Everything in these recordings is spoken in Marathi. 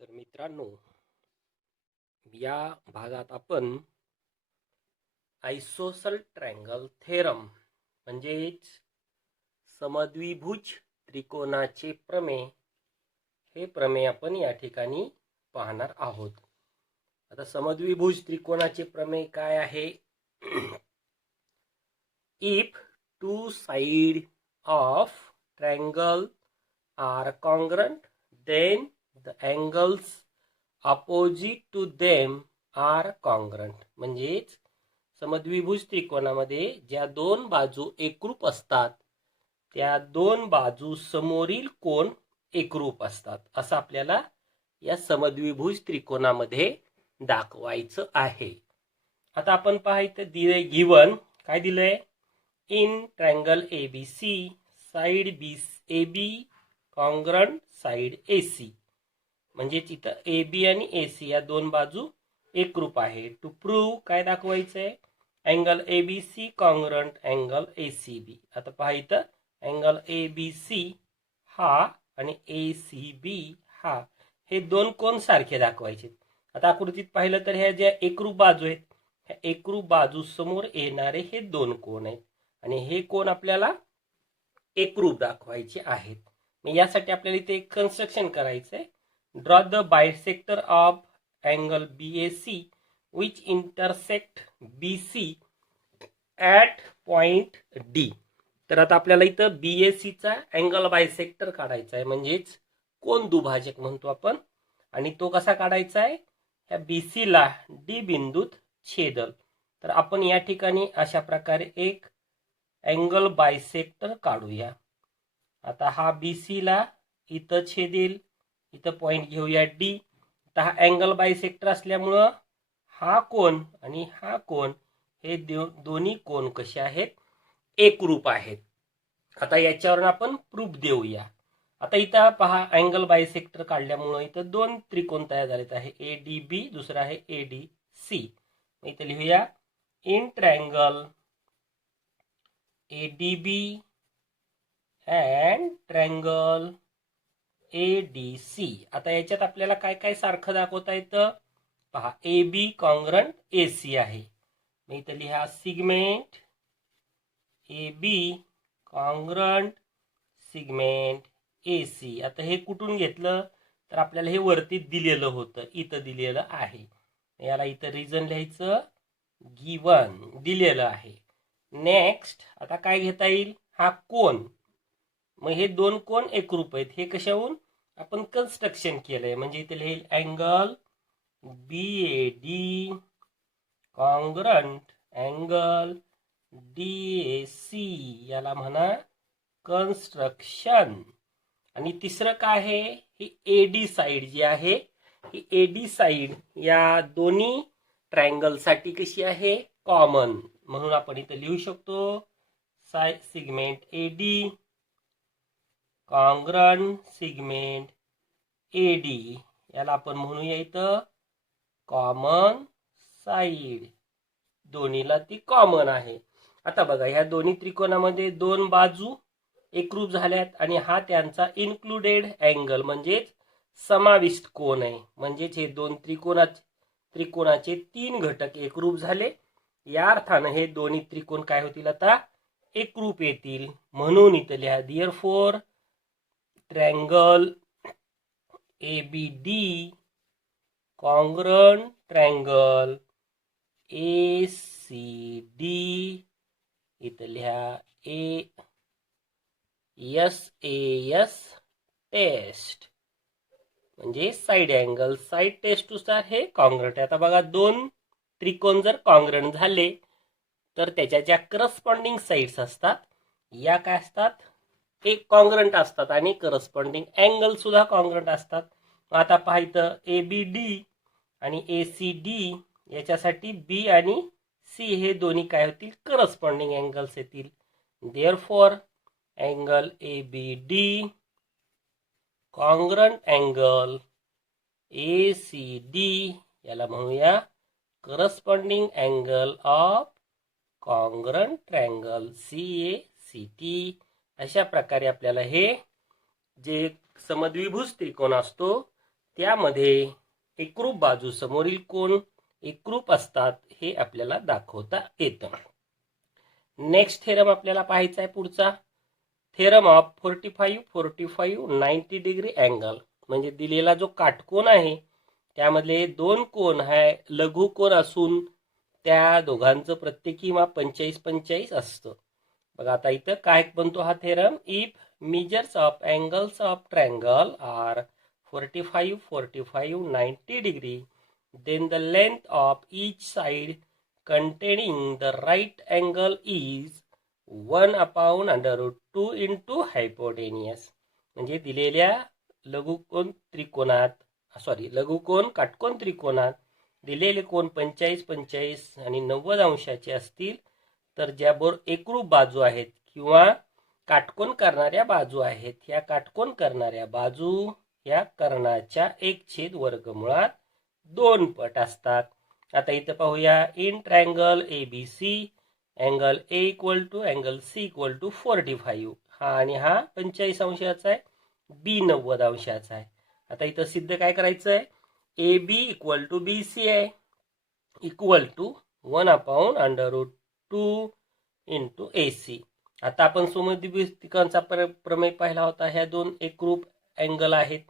तर मित्रांनो, या भागात आपण आयसोसेल ट्रायंगल थेरम म्हणजेच समद्विभुज त्रिकोणाचे प्रमेय हे प्रमेय आपण या ठिकाणी पाहणार आहोत. आता समद्विभुज त्रिकोणाचे प्रमेय काय आहे? If two side of triangle are congruent then the angles opposite to them are congruent. म्हणजेच समद्विभुज त्रिकोणामध्ये ज्या दोन बाजू एकरूप असतात त्या दोन बाजू समोरील कोन एकरूप असतात असं आपल्याला या समद्विभुज त्रिकोणामध्ये दाखवायचं आहे. आता आपण पाहायचं दिलंय गिवन काय दिलंय? In triangle ABC side AB congruent side AC. म्हणजे इथं AB आणि AC या दोन बाजू एकरूप आहे. टू प्रूव्ह काय दाखवायचंय? Angle ABC congruent angle ACB. आता पहा इथं अँगल ABC हा आणि ACB हा हे दोन कोन सारखे दाखवायचे. आता आकृतीत पाहिलं तर ह्या ज्या एकरूप बाजू आहेत ह्या एकरूप बाजू समोर येणारे हे दोन कोन आहेत आणि हे कोन आपल्याला एकरूप दाखवायचे आहेत. यासाठी आपल्याला इथे एक कन्स्ट्रक्शन करायचंय. Draw the bisector of angle BAC which intersect BC at point D. तर आता आपल्याला इथं BAC चा अँगल बायसेक्टर काढायचा आहे म्हणजेच कोन दुभाजक म्हणतो आपण. आणि तो कसा काढायचा आहे? ह्या BC ला D बिंदूत छेदल. तर आपण या ठिकाणी अशा प्रकारे एक अँगल बायसेक्टर काढूया. आता हा BC ला इथं छेदेल, इथं पॉइंट घेऊया D. आता हा अँगल बायसेक्टर असल्यामुळं हा कोन आणि हा कोन हे दोन्ही कोन कसे आहेत? एकरूप आहेत. आता याच्यावर आपण प्रूफ देऊया. आता इथं पहा अँगल बायसेक्टर काढल्यामुळं इथं दोन त्रिकोण तयार झालेत आहे. ADB दुसरा आहे ADC. इथं लिहूया in triangle ADB and triangle ADC. आता याच्यात आपल्याला काय काय सारखं दाखवता येतं? पहा AB कॉन्ग्रुएंट AC आहे. मी इथं लिहा segment AB congruent segment AC. आता हे कुठून घेतलं तर आपल्याला हे वरती दिलेलं होतं, इथं दिलेलं आहे. याला इथं रिझन लिहायचं, गिवन दिलेलं आहे. नेक्स्ट आता काय घेता येईल? हा कोन. मग हे दोन कोन एकरूप आहेत. हे कशाहून आपण कन्स्ट्रक्शन केलंय म्हणजे इथे लिहिल angle BAD congruent angle DAC. याला म्हणा कन्स्ट्रक्शन. आणि तिसरं काय आहे? ही AD साइड जी आहे ही AD साइड या दोन्ही ट्रायंगल साठी कशी आहे? कॉमन. म्हणून आपण इथं लिहू शकतो segment AD congruent segment AD. याला आपण म्हणूया इथं कॉमन साइड. दोन्हीला ती कॉमन आहे. आता बघा ह्या दोन्ही त्रिकोणामध्ये दोन बाजू एकरूप झाल्यात आणि हा त्यांचा इन्क्लुडेड अँगल म्हणजेच समाविष्ट कोन आहे. म्हणजेच हे दोन त्रिकोणाचे तीन घटक एकरूप झाले. या अर्थानं हे दोन्ही त्रिकोण काय होतील? आता एकरूप येतील. म्हणून इथं लिहा therefore triangle ABD congruent triangle ACD. इथं लिहा SAS टेस्ट म्हणजे साइड अँगल. साइड टेस्ट नुसार हे कॉन्ग्रुएंट आहे. आता बघा दोन त्रिकोण जर कॉन्ग्रुएंट झाले तर त्याच्या ज्या करस्पॉन्डिंग साइड्स असतात या काय असतात? एक कॉन्ग्रुएंट असतात आणि करस्पॉन्डिंग अँगल सुद्धा कॉन्ग्रुएंट असतात. आता पहा इथं ABD आणि ACD याच्यासाठी B आणि C हे दोन्ही काय होतील? करस्पॉन्डिंग अँगल्स येतील. Therefore angle ABD congruent angle ACD याला म्हणूया corresponding angle of congruent triangle CACT. अशा प्रकारे आपल्याला हे जे समद्विभुज त्रिकोण असतो त्यामध्ये एकरूप बाजू समोरील कोन एकरूप असतात हे आपल्याला दाखवता येतं. नेक्स्ट थेरम आपल्याला पाहायचा आहे पुढचा थेरम ऑफ 45 90 डिग्री अँगल. म्हणजे दिलेला जो काटकोन आहे त्यामधले दोन कोन आहे लघु कोन असून त्या दोघांचं प्रत्येकी माप 45 असतं. बघा आता इथं काय बनतो हा theorem. If measures of angles of triangle are 45 90 degree then the length of each side containing the right angle is 1/√2 into hypotenuse. म्हणजे दिलेल्या लघुकोन काटकोन त्रिकोणात दिलेले कोन 45 आणि 90 अंशाचे असतील तर ज्याबरोबर एकरूप बाजू आहेत किंवा काटकोन करणाऱ्या बाजू आहेत, ह्या काटकोन करणाऱ्या बाजू ह्या कर्णाच्या 1/वर्गमुळात 2 पट असतात. आता इथं पाहूया in triangle ABC angle A equal to angle C equal to 45. हा आणि हा 45 अंशाचा आहे, B 90 अंशाचा आहे. आता इथं सिद्ध काय करायचं आहे. AB इक्वल टू BC आहे इक्वल टू 1/√2 इंटू AC. आता आपण समद्विभुजांचा प्रमेय पाहिला होता. ह्या दोन एकरूप अँगल आहेत.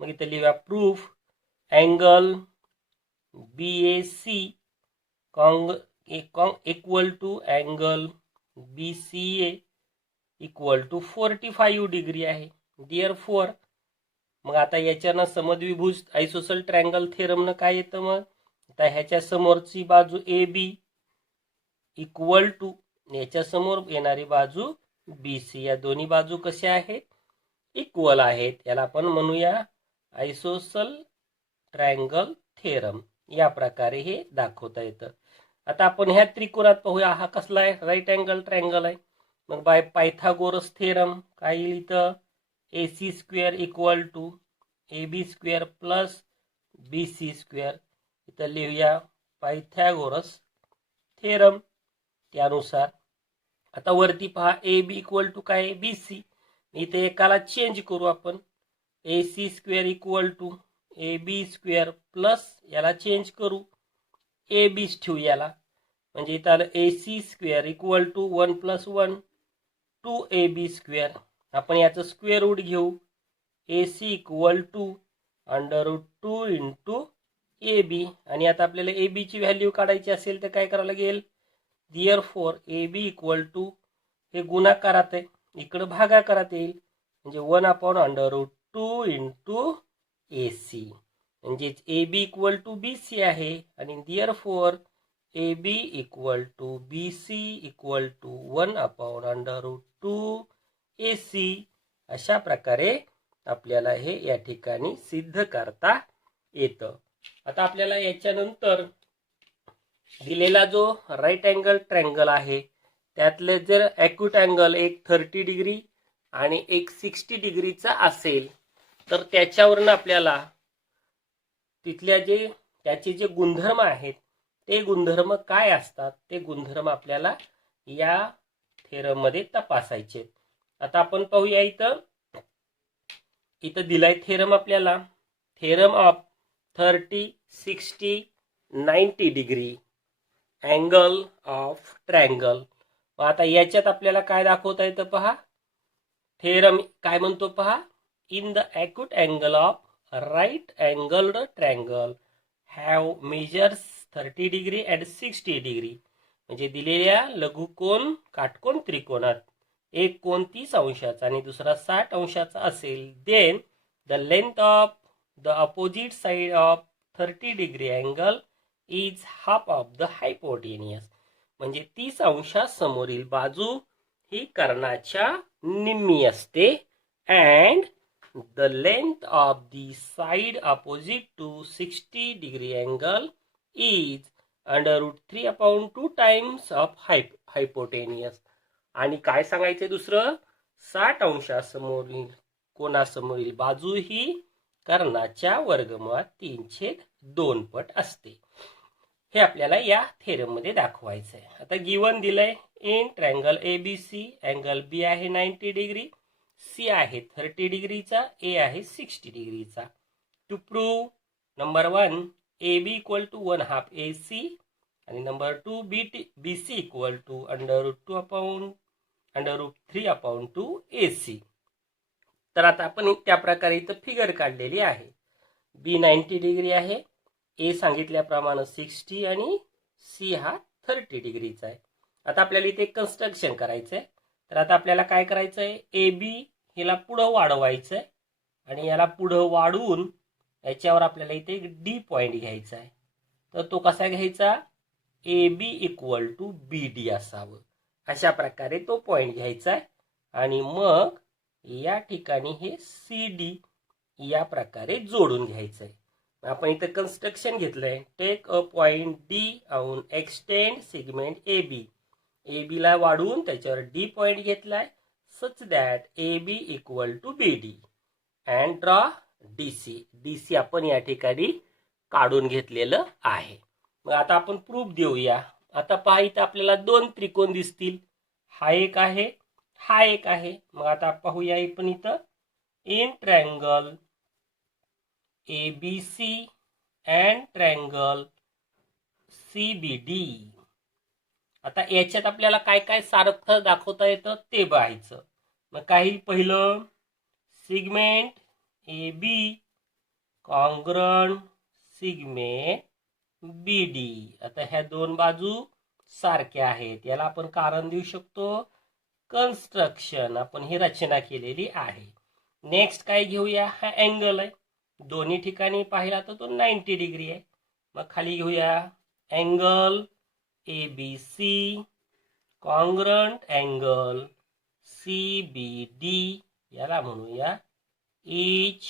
मग इथे लिहूया proof. Angle BAC equal to angle BCA equal to 45 degree आहे. देअरफॉर मग आता याच्यानं समद्विभुज आयसोसेल ट्रायंगल थेरमनं काय येतं. मग आता ह्याच्या समोरची बाजू AB इक्वल टू याच्या समोर येणारी बाजू BC, या दोन्ही बाजू कशा आहेत इक्वल आहेत. याला आपण म्हणूया आयसोसेल ट्रायंगल थेरम. या प्रकारे हे दाखवता येतं. आता आपण ह्या त्रिकोणात पाहूया. हा कसला आहे. राईट अँगल ट्रायंगल आहे. मग बाय पायथागोरस थेरम काय येईल इथं. AC square equal to AB square plus BC square. इथं लिहूया पायथागोरस थेरम. त्यानुसार आता वरती पहा AB इक्वल टू काय BC. इथे एकाला चेंज करू आपण. AC square equal to AB square plus याला चेंज करू AB ठेवू याला. म्हणजे इथं आलं AC square equal to 1 + 1 2AB square. आपण याचं स्क्वेअर रूट घेऊ. AC equal to √2 into AB. आणि आता आपल्याला AB ची व्हॅल्यू काढायची असेल तर काय करावं लागेल. देअरफॉर AB इक्वल टू हे गुणाकारात आहे इकडे भागाकारात येईल. म्हणजे 1/√2 इंटू AC. म्हणजे AB इक्वल टू BC आहे आणि therefore AB equal to BC equal to 1/√2 AC. अशा प्रकारे आपल्याला हे या ठिकाणी सिद्ध करता येतं. आता आपल्याला याच्यानंतर दिलेला जो राईट अँगल ट्रायंगल आहे त्यातले जर ॲक्यूट अँगल एक 30 डिग्री आणि एक 60 डिग्रीचा असेल तर त्याच्यावरून आपल्याला तिथल्या त्याचे जे गुणधर्म आहेत ते गुणधर्म काय असतात ते गुणधर्म आपल्याला या थेरम मध्ये तपासायचे. आता आपण पाहूया. इथं दिलाय थेरम आपल्याला. Theorem of 30 60 90 degree angle of triangle. आता याच्यात आपल्याला काय दाखवता येतं पहा. थेरम काय म्हणतो पहा. In the acute angle of right angled triangle have measures 30 degree and 60 degree. म्हणजे दिलेल्या लघुकोन काटकोन त्रिकोणात एक कोन 30 अंशाचा आणि दुसरा 60 अंशाचा असेल then the length of the opposite side of 30 degree angle is half of the hypotenuse. म्हणजे 30 अंशासमोरील बाजू ही कर्णाच्या निम्मी असते. And the length of the side opposite to 60 degree angle is √3/2 times of hypotenuse. आणि काय सांगायचे दुसरं 60 अंशासमोरील कोणासमोरील बाजू ही कर्णाच्या वर्गमुळात 3/2 पट असते. हे आपल्याला या थेरम मध्ये दाखवायचं आहे. आता गिवन दिलंय in triangle ABC angle B आहे 90 डिग्री, C आहे 30 डिग्रीचा, A आहे 60 डिग्रीचा. To prove number 1 AB equal to 1/2 AC आणि number 2 BC equal to √3/2 AC. तर आता आपण त्या प्रकारे इथं फिगर काढलेली आहे. B 90 डिग्री आहे, A सांगितल्याप्रमाणे 60 आणि C हा 30 डिग्रीचा आहे. आता आपल्याला इथे कन्स्ट्रक्शन करायचं आहे. तर आता आपल्याला काय करायचं आहे, AB हिला पुढं वाढवायचं आहे आणि याला पुढं वाढवून याच्यावर आपल्याला इथे एक D पॉइंट घ्यायचा आहे. तर तो कसा घ्यायचा, AB इक्वल टू BD असावं, अशा प्रकारे तो पॉइंट घ्यायचा आहे आणि मग या ठिकाणी हे CD या प्रकारे जोडून घ्यायचंय. आपण इथे कन्स्ट्रक्शन घेतलंय. Take a point D on extend segment AB ला वाढवून त्याच्यावर D पॉइंट घेतलाय such that AB equal to BD and draw DC आपण या ठिकाणी काढून घेतलेलं आहे. मग आता आपण प्रूफ देऊया. आता पहा इथं आपल्याला दोन त्रिकोण दिसतील, हा एक आहे, हा एक आहे. मग आता पाहूया आपण इथं in triangle ABC and triangle CBD. आता याच्यात आपल्याला काय काय सारखं दाखवता येतं ते पाहायचं. मग काही पहिलं segment AB congruent segment BD. आता ह्या दोन बाजू सारख्या आहेत, याला आपण कारण देऊ शकतो कन्स्ट्रक्शन, आपण ही रचना केलेली आहे. नेक्स्ट काय घेऊया, हा अँगल आहे, दोन्ही ठिकाणी पाहिला तर तो 90 डिग्री आहे. मग खाली घेऊया angle ABC congruent angle CBD, याला म्हणूया इच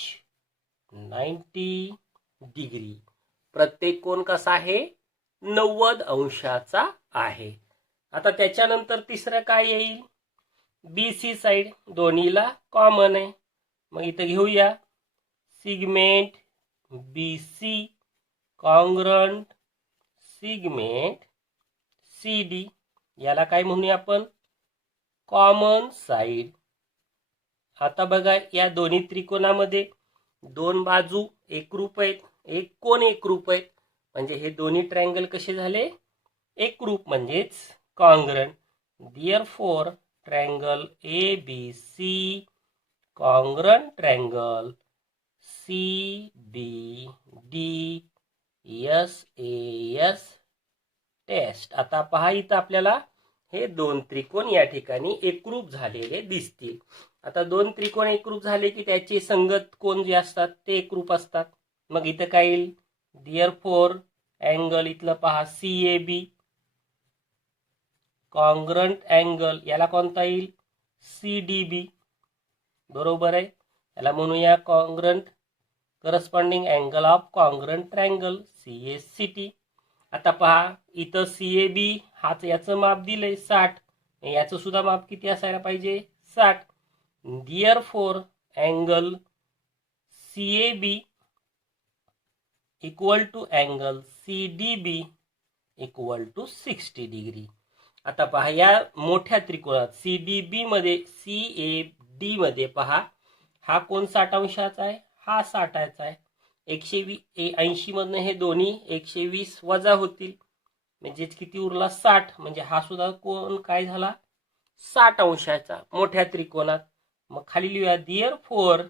90 डिग्री. प्रत्येक कोण कसा आहे, 90 अंशाचा आहे. आता त्याच्यानंतर तिसरं काय येईल, BC साइड दोन्हीला कॉमन आहे. मग इथं घेऊया segment BC congruent segment CD, याला काय म्हणूया आपण कॉमन साइड. आता बघा या दोन्ही त्रिकोणामध्ये दोन बाजू एकरूप आहेत, एक कोण एकरूप आहेत, म्हणजे हे दोन्ही ट्रायंगल कसे झाले, एकरूप म्हणजेच congruent. Therefore triangle ABC congruent triangle CBD SAS test. आता पहा इथं आपल्याला हे दोन त्रिकोण या ठिकाणी एकरूप झालेले दिसतील. आता दोन त्रिकोण एकरूप झाले की त्याचे संगत कोण जे असतात ते एकरूप असतात. मग इथं काय येईल, देयरफॉर अँगल इथलं पहा CAB कॉन्ग्रंट अँगल, याला कोणता येईल CDB, बरोबर आहे. याला म्हणूया congruent corresponding angle of congruent triangle CACT. आता पहा इथं CAB हाच याचं माप दिलंय 60, याचं सुद्धा माप किती असायला पाहिजे 60. Therefore angle CAB equal to angle CDB equal to 60 degree. आता पहा या मोठ्या त्रिकोणात CDB मध्ये CAD मध्ये पहा हा कोण 60 अंशाचा आहे, हा 60 आहे. 180 मधनं हे दोन्ही 120 वजा होतील, म्हणजे किती उरला 60. म्हणजे हा सुद्धा कोण काय झाला 60 अंशाचा मोठ्या त्रिकोणात. मग खाली लिहूया therefore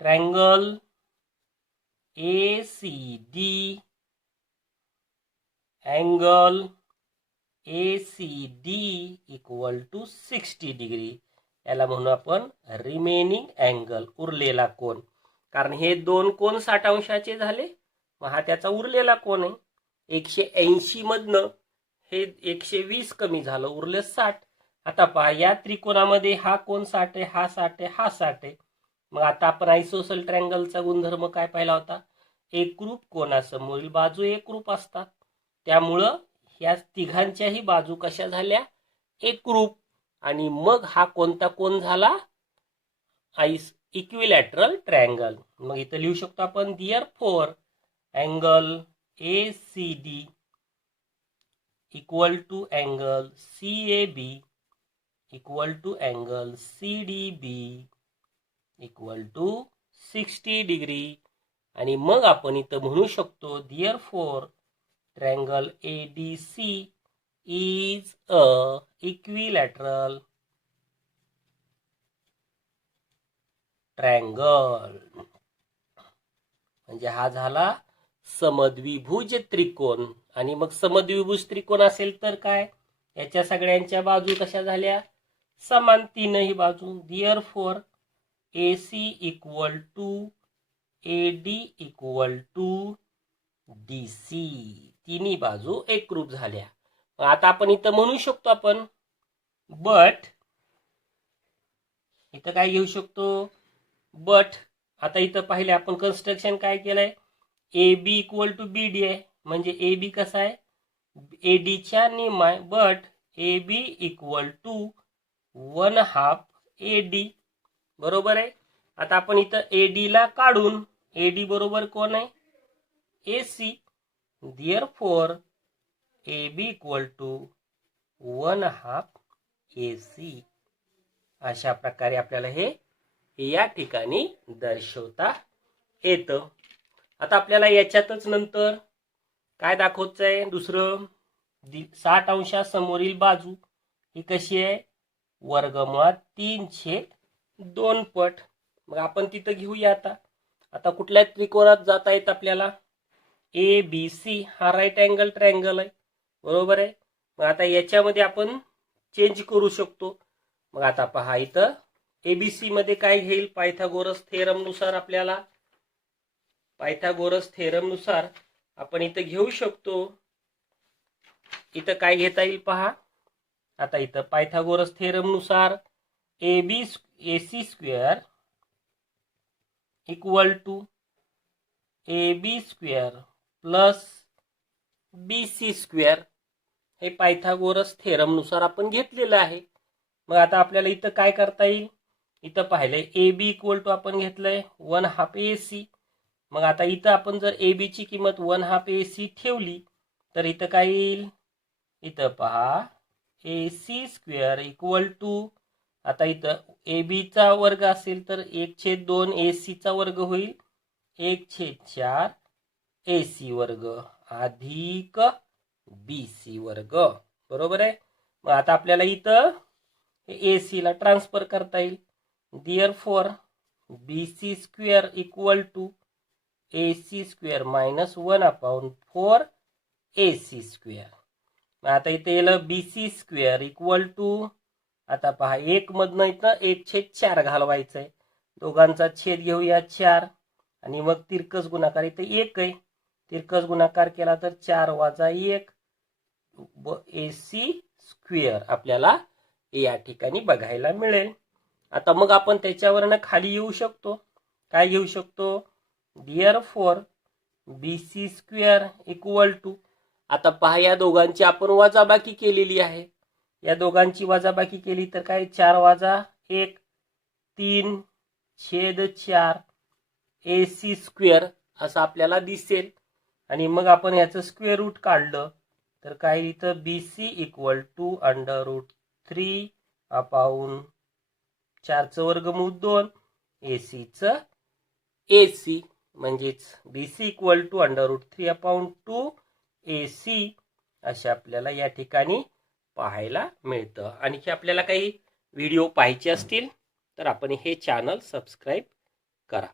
triangle ACD angle ACD equal to 60 degree, याला म्हणू आपण रिमेनिंग अँगल, उरलेला कोण. कारण हे दोन कोण 60 अंशाचे झाले, मग हा त्याचा उरलेला कोण आहे. 180 मधनं हे 120 कमी झालं, उरले 60. आता पहा या त्रिकोणामध्ये हा कोण 60 आहे, हा 60 आहे, हा 60 आहे. मग आता आपण आयसोसेल ट्रायंगलचा गुणधर्म काय पाहिला होता, एकरूप कोणासमोरील बाजू एकरूप असतात. त्यामुळं या तिघांच्याही बाजू कशा झाल्या एकरूप, आणि मग हा कोणता कोण झाला इक्विलॅटरल ट्रायंगल. मग इथं लिहू शकतो आपण therefore angle ACD equal to angle CAB equal to angle CDB equal to 60 degree आणि मग आपण इथं म्हणू शकतो therefore triangle ADC is a equilateral triangle. म्हणजे हा झाला समद्विभुज त्रिकोण. आणि मग समद्विभुज त्रिकोण असेल तर काय, याच्या सगळ्यांच्या बाजू कशा झाल्या, समान तीनही बाजू. therefore AC equal to AD इक्वल टू DC, तिन्ही बाजू एकरूप झाल्या. आता आपण इथं म्हणू शकतो आपण बट, इथं काय घेऊ शकतो बट. आता इथं पाहिले आपण कन्स्ट्रक्शन काय केलंय, AB इक्वल टू BD आहे, म्हणजे AB कसा आहे, AD च्या निम आहे. But AB equal to 1/2 AD, बरोबर आहे. आता आपण इथं AD ला काढून, AD बरोबर कोण आहे, AC. therefore AB equal to 1/2 AC. अशा प्रकारे आपल्याला हे या ठिकाणी दर्शवता येतं. आता आपल्याला याच्यातच नंतर काय दाखवायचं आहे, दुसरं 60 अंशासमोरील बाजू ही कशी आहे, वर्गमुळात 3/2 पट. मग आपण तिथं घेऊया. आता कुठल्या त्रिकोणात जाता येत आपल्याला, ABC हा राईट अँगल ट्रायंगल आहे, बरोबर आहे. मग आता याच्यामध्ये आपण चेंज करू शकतो. मग आता पहा इथं ABC मध्ये काय घेईल, पायथागोरस थेरम नुसार आपल्याला, पायथागोरस थेरम नुसार आपण इथं घेऊ शकतो. इथं काय घेता येईल पहा. आता इथं पायथागोरस थेरम नुसार AC square equal to AB square plus BC square हे पायथागोरस थेरम नुसार आपण घेतलेलं आहे. मग आता आपल्याला इथं काय करता येईल, इथं पाहिलंय AB इक्वल टू आपण घेतलंय 1/2 AC. मग आता इथं आपण जर AB ची किंमत 1/2 AC ठेवली तर इथं काय येईल, इथं पहा AC स्क्वेअर इक्वल टू, आता इथं AB चा वर्ग असेल तर 1/2 AC चा वर्ग होईल, 1/4 AC वर्ग अधिक BC वर्ग, बरोबर आहे. मग आता आपल्याला इथं AC ला ट्रान्सफर करता येईल. therefore BC square equal to AC square minus 1/4 AC square. आता इथे येईल BC स्क्वेअर इक्वल टू, आता पहा 1 मधनं इथं 1/4 घालवायचंय, दोघांचा छेद घेऊया 4 आणि मग तिरकस गुणाकार इथे 1 आहे, तिरकस गुणाकार केला तर 4 - 1 AC स्क्वेअर आपल्याला या ठिकाणी बघायला मिळेल. आता मग आपण त्याच्यावरनं खाली येऊ शकतो. काय घेऊ शकतो, therefore BC square equal to, आता पहा या दोघांची आपण वजाबाकी केलेली आहे, या दोघांची वजाबाकी केली तर काय 4 - 1 3/4 AC स्क्वेअर असं आपल्याला दिसेल. आणि मग आपण याचं स्क्वेअर रूट काढलं तर काय इथं BC इक्वल टू √3/4 चं वर्गमूळ 2 AC चं AC, म्हणजेच BC इक्वल टू √3/2 AC अशा आपल्याला या ठिकाणी पाहायला मिळतं. आणखी आपल्याला काही व्हिडिओ पाहायचे असतील तर आपण हे चॅनल सबस्क्राईब करा.